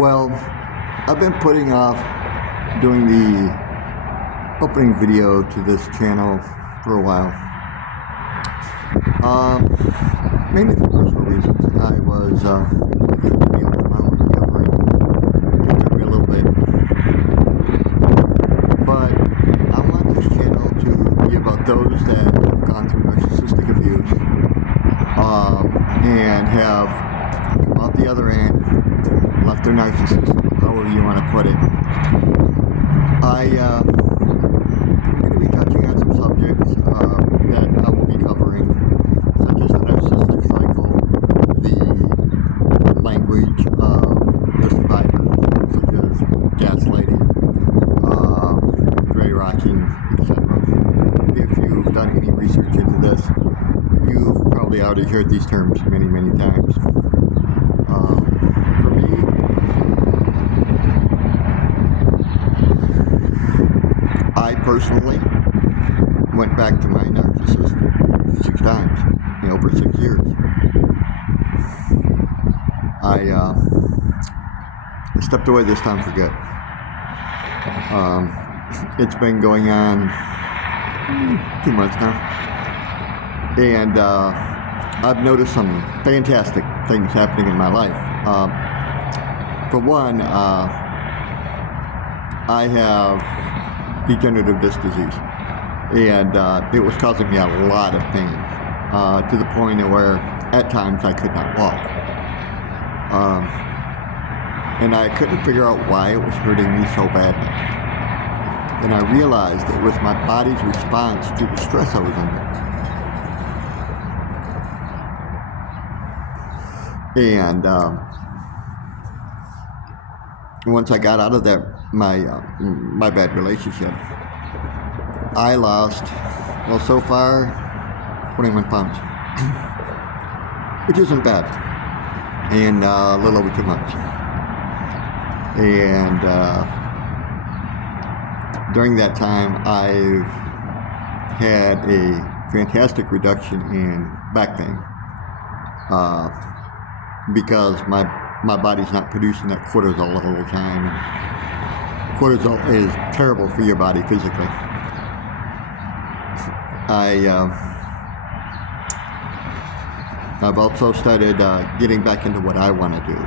Well, I've been putting off doing the opening video to this channel for a while. Mainly for personal reasons. I was dealing with my own recovery. It took me a little bit. But I want this channel to be about those that have gone through narcissistic abuse and have come out the other end, left their narcissist, however you want to put it. I'm going to be touching on some subjects that I will be covering, such as the narcissistic cycle, the language of the survivors, such as gaslighting, dry rocking, etc. If you've done any research into this, you've probably already heard these terms many, many times. For me, I personally went back to my narcissist 6 times in over 6 years. I stepped away this time for good. It's been going on 2 months now, and I've noticed some fantastic things happening in my life. For one, I have degenerative disc disease, and it was causing me a lot of pain, to the point where at times I could not walk. And I couldn't figure out why it was hurting me so badly. Then I realized it was my body's response to the stress I was under. And once I got out of that, my bad relationship, I lost, well, so far, 21 pounds, which isn't bad, in a little over 2 months. And during that time, I've had a fantastic reduction in back pain, because my body's not producing that cortisol the whole time. Cortisol is terrible for your body physically. I've also started getting back into what I want to do.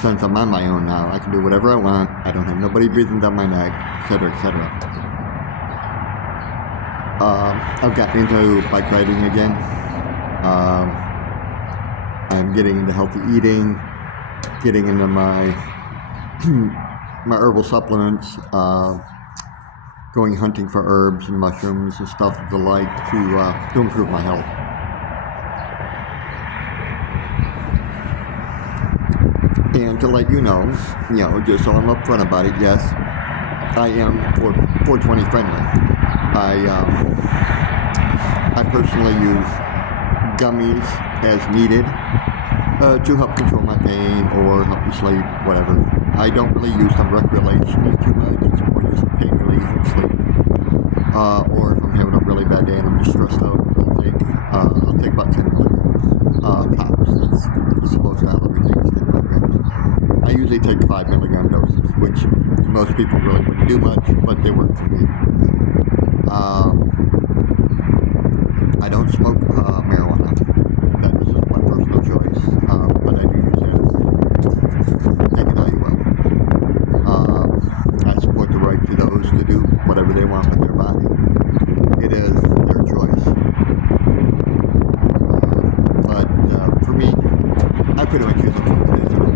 Since I'm on my own now, I can do whatever I want. I don't have nobody breathing down my neck, etc., etc. I've gotten into bike riding again. I'm getting into healthy eating, getting into my my herbal supplements, going hunting for herbs and mushrooms and stuff of the like to improve my health. And to let you know, just so I'm upfront about it, yes, I am 420 friendly. I personally use gummies as needed to help control my pain or help me sleep, whatever. I don't really use them recreationally too much. It's more just pain relief and sleep. Or if I'm having a really bad day and I'm just stressed out, I'll take about 10 milligrams tops. That's supposed to have everything is 10 milligrams. I usually take 5 milligram doses, which most people really wouldn't do much, but they work for me. I don't smoke marijuana. That is my personal choice, but I do use it. Take it how you will. I support the right to those to do whatever they want with their body. It is their choice. But for me, I pretty much use them for medicinal.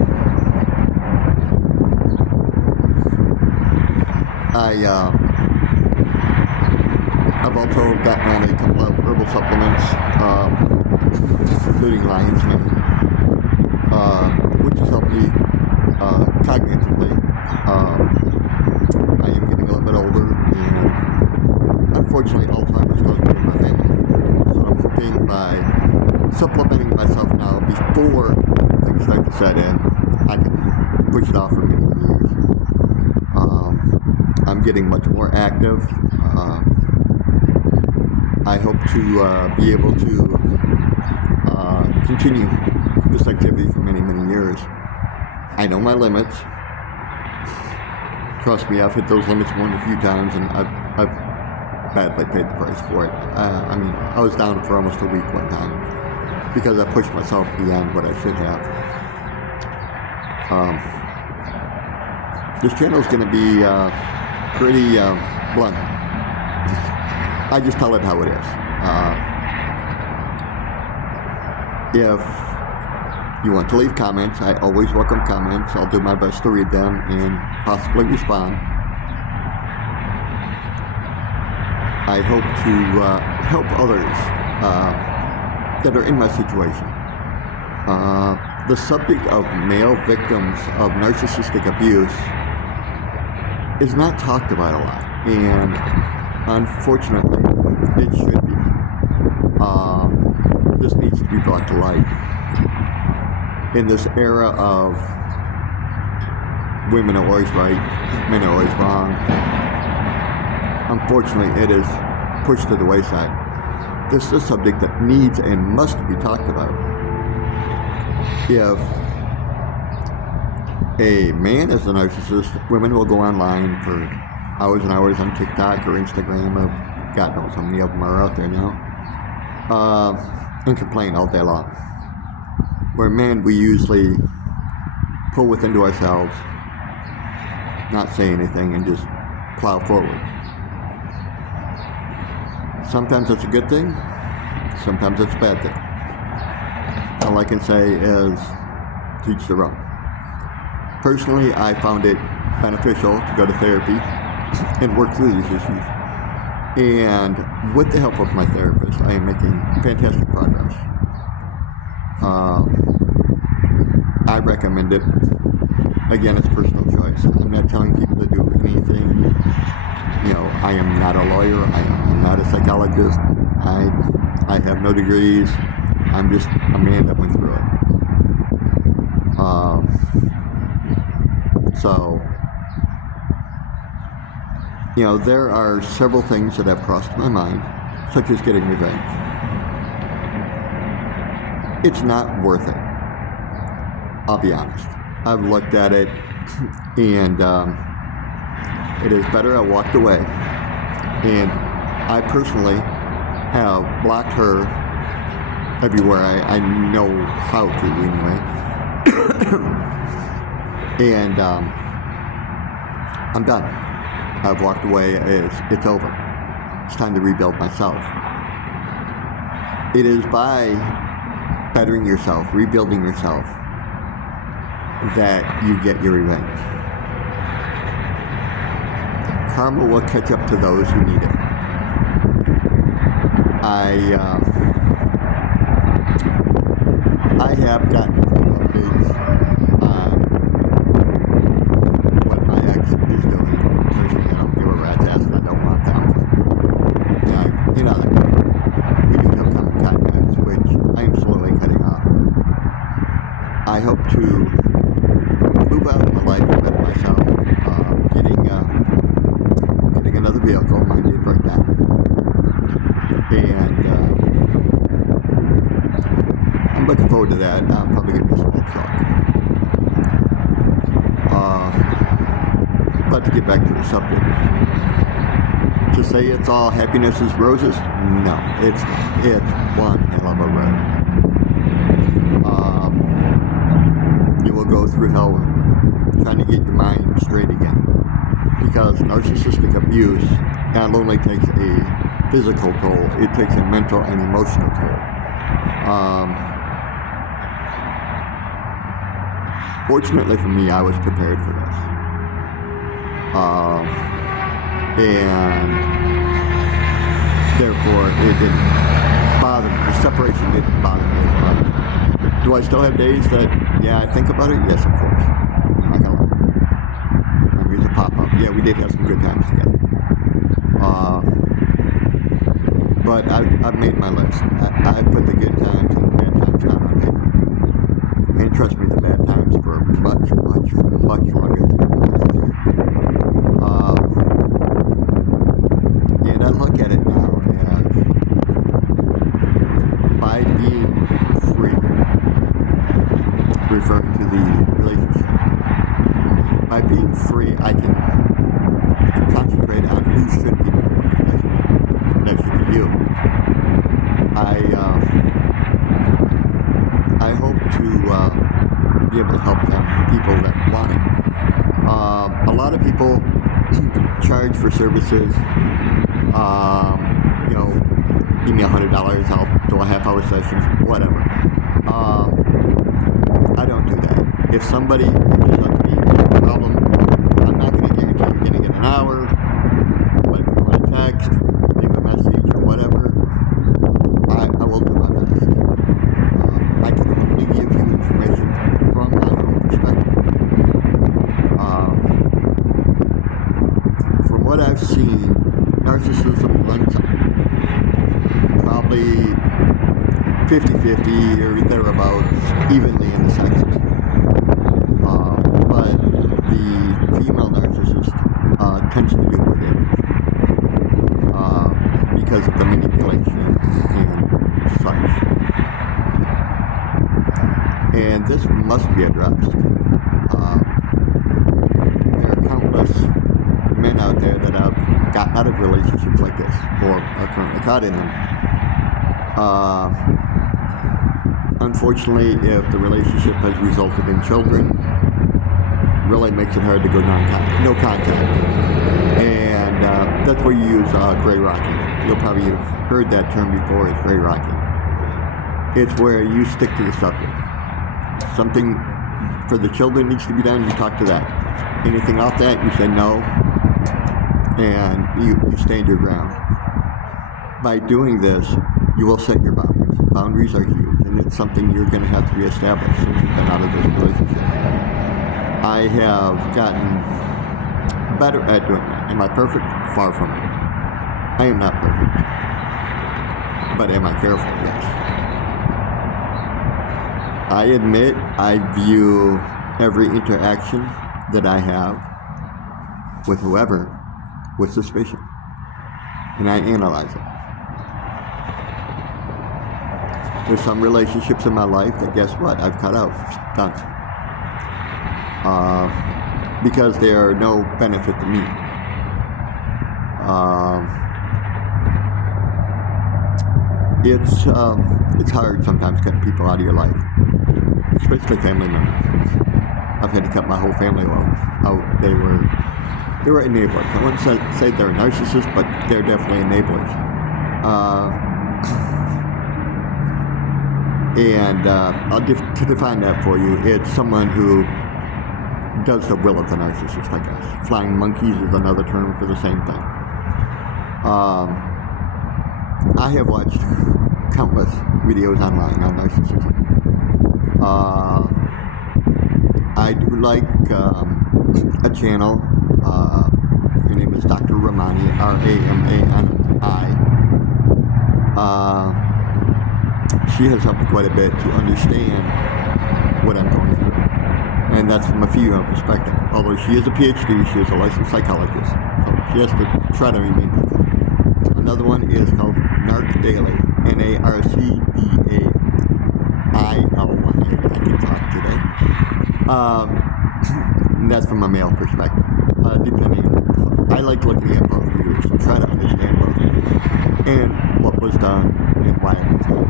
I've also gotten on a couple of herbal supplements, including lion's mane, which has helped me cognitively. I am getting a little bit older, and unfortunately Alzheimer's does run in my family. So I'm hoping by supplementing myself now before things start to set in, I can push it off for many years. I'm getting much more active. I hope to be able to continue this activity for many, many years. I know my limits. Trust me, I've hit those limits more than a few times, and I've badly paid the price for it. I mean, I was down for almost a week one time because I pushed myself beyond what I should have. This channel is going to be pretty blunt. I just tell it how it is. If you want to leave comments, I always welcome comments. I'll do my best to read them and possibly respond. I hope to help others that are in my situation. The subject of male victims of narcissistic abuse is not talked about a lot, and unfortunately, it should be. This needs to be brought to light. In this era of women are always right, men are always wrong, unfortunately, it is pushed to the wayside. This is a subject that needs and must be talked about. If a man is a narcissist, women will go online for hours and hours on TikTok or Instagram, or God knows how many of them are out there now, and complain all day long. Where men, we usually pull within to ourselves, not say anything, and just plow forward. Sometimes it's a good thing, sometimes it's a bad thing. All I can say is teach their own. Personally, I found it beneficial to go to therapy and work through these issues. And with the help of my therapist, I am making fantastic progress. I recommend it. Again, it's personal choice. I'm not telling people to do anything. You know, I am not a lawyer. I am not a psychologist. I have no degrees. I'm just a man that went through it. So, you know, there are several things that have crossed my mind, such as getting revenge. It's not worth it. I'll be honest. I've looked at it, and it is better I walked away. And I personally have blocked her everywhere I know how to, anyway. And I'm done. I've walked away. It's over. It's time to rebuild myself. It is by bettering yourself, rebuilding yourself, that you get your revenge. Karma will catch up to those who need it. I have gotten updates on what my ex is doing. Personally, I don't give a rat's ass, and I don't want them. You know, we do have common contacts, which I am slowly cutting off. I hope to move out of my life and better myself. Getting another vehicle. Mine did break down. And I'm looking forward to that. I'm probably going to get a small truck. But to get back to the subject, to say it's all happiness is roses, no, it's one hell of a road. You will go through hell trying to get your mind straight again, because narcissistic abuse not only takes a physical toll, it takes a mental and emotional toll. Fortunately for me, I was prepared for this. And therefore, it didn't bother me. The separation didn't bother me as much. Do I still have days that, yeah, I think about it? Yes, of course. I'm not gonna lie. Here's a pop-up. Yeah, we did have some good times together. But I've made my list. I put the good times and the bad times down on paper. And trust me, the bad times were much, much, much longer than the good times. And I look at it now as by being free, referring to the relationship, free, I can concentrate on who should be deported, and that should be you. I hope to be able to help them, people that want it. A lot of people charge for services. Give me $100, I'll do a half-hour session, whatever. I don't do that. If somebody reaches out to me with a problem, I'm not going to guarantee you're going to get an hour, but if you want to text, leave a message, or whatever, I will do my best. I can only give you information from my own perspective. From what I've seen, narcissism runs probably 50-50 or thereabouts, evenly in the sexes. But the female narcissist tends to do more damage because of the manipulation and such. And this must be addressed. There are countless men out there that have gotten out of relationships like this, or are currently caught in them. Unfortunately, if the relationship has resulted in children, really makes it hard to go no contact. And that's where you use gray rocking. You'll probably have heard that term before, it's gray rocking. It's where you stick to the subject. Something for the children needs to be done, you talk to that. Anything off that, you say no, and you stand your ground. By doing this, you will set your boundaries. Boundaries are huge, and it's something you're going to have to reestablish since you've been out of this relationship. I have gotten better at doing that. Am I perfect? Far from it. I am not perfect. But am I careful? Yes. I admit I view every interaction that I have with whoever with suspicion, and I analyze it. There's some relationships in my life that, guess what, I've cut out. Done. Because they are no benefit to me. It's hard sometimes cutting people out of your life, especially family members. I've had to cut my whole family out. They were enablers. I wouldn't say they're narcissists, but they're definitely enablers. And I'll to define that for you, it's someone who does the will of the narcissist, I guess. Flying monkeys is another term for the same thing. I have watched countless videos online on narcissism. I do like a channel. Her name is Dr. Ramani, R-A-M-A-N-I. She has helped me quite a bit to understand what I'm going through. And that's from a female perspective. Although she is a PhD, she is a licensed psychologist. So she has to try to remain neutral. Another one is called Narc Daily, Narcdaily. I can talk today. And that's from a male perspective. I like looking at both views and try to understand both views and what was done and why it was done.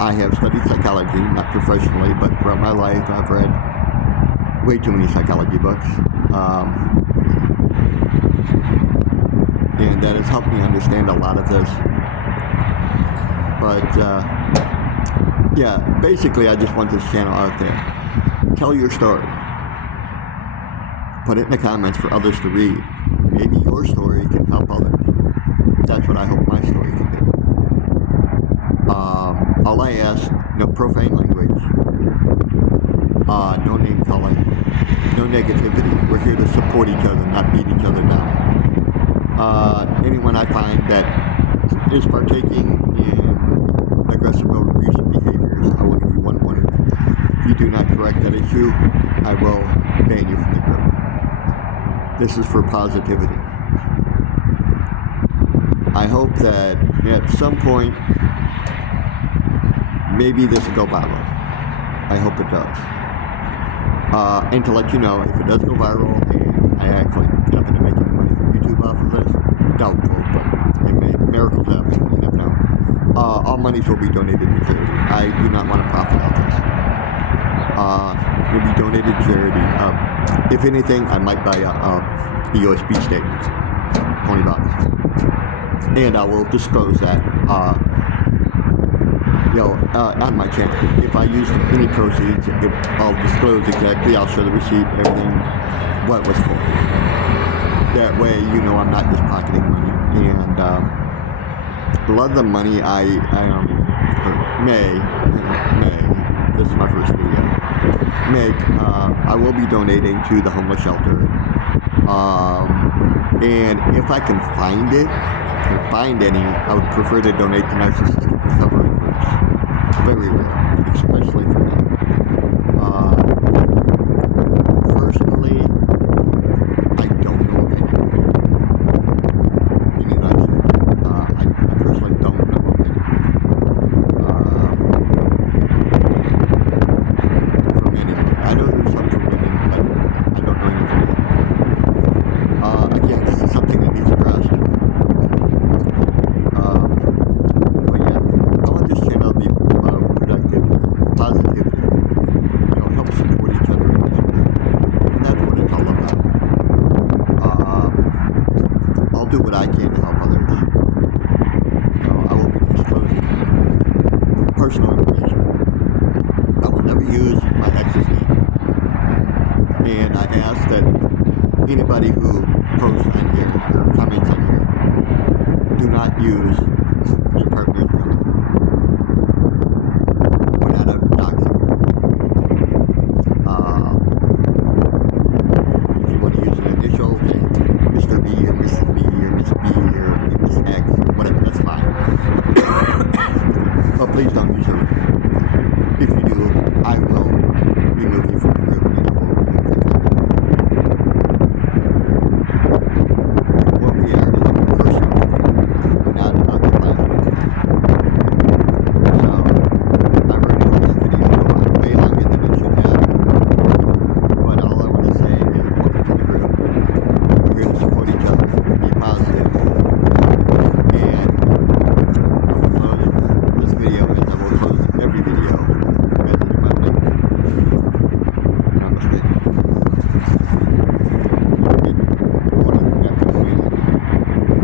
I have studied psychology, not professionally, but throughout my life I've read way too many psychology books. And that has helped me understand a lot of this. But, yeah, basically I just want this channel out there. Tell your story. Put it in the comments for others to read. Maybe your story can help others. That's what I hope my story can do. All I ask, no profane language, no name calling, no negativity. We're here to support each other, not beat each other down. Anyone I find that is partaking in aggressive or abusive behaviors, I will give you one warning. If you do not correct that issue, I will ban you from the group. This is for positivity. I hope that at some point, maybe this will go viral. I hope it does. And to let you know, if it does go viral and I actually happen to make any money from YouTube off of this, doubtful, but miracles happen, you never know. All monies will be donated to charity. I do not want to profit off this. It will be donated to charity. If anything, I might buy a USB stick, $20, and I will disclose that. On my channel. If I use any proceeds, I'll disclose exactly. I'll show the receipt, everything, what it was for. That way, I'm not just pocketing money. And a lot of the money this is my first video, I will be donating to the homeless shelter. And if I can find any, I would prefer to donate to narcissistic recovery groups. Very rare, especially for men. Personally, I don't know of any. I personally don't know of any. From anyone. I know there's some for women, but I don't know anything. Again, this is something that needs addressed. But yeah, I want this channel to be productive, positivity, help support each other in this way. And that's what it's all about. I'll do what I can to help others. I will be disclosing personal information. I will never use my ex's name. And I ask that anybody who posts on here or comments on here, do not use your partner's name. We're not a doxing. If you want to use an initial, Mr. B or Mrs. B or Miss B or Miss X, whatever, that's fine. But please don't use her. If you do, I will remove you from the group.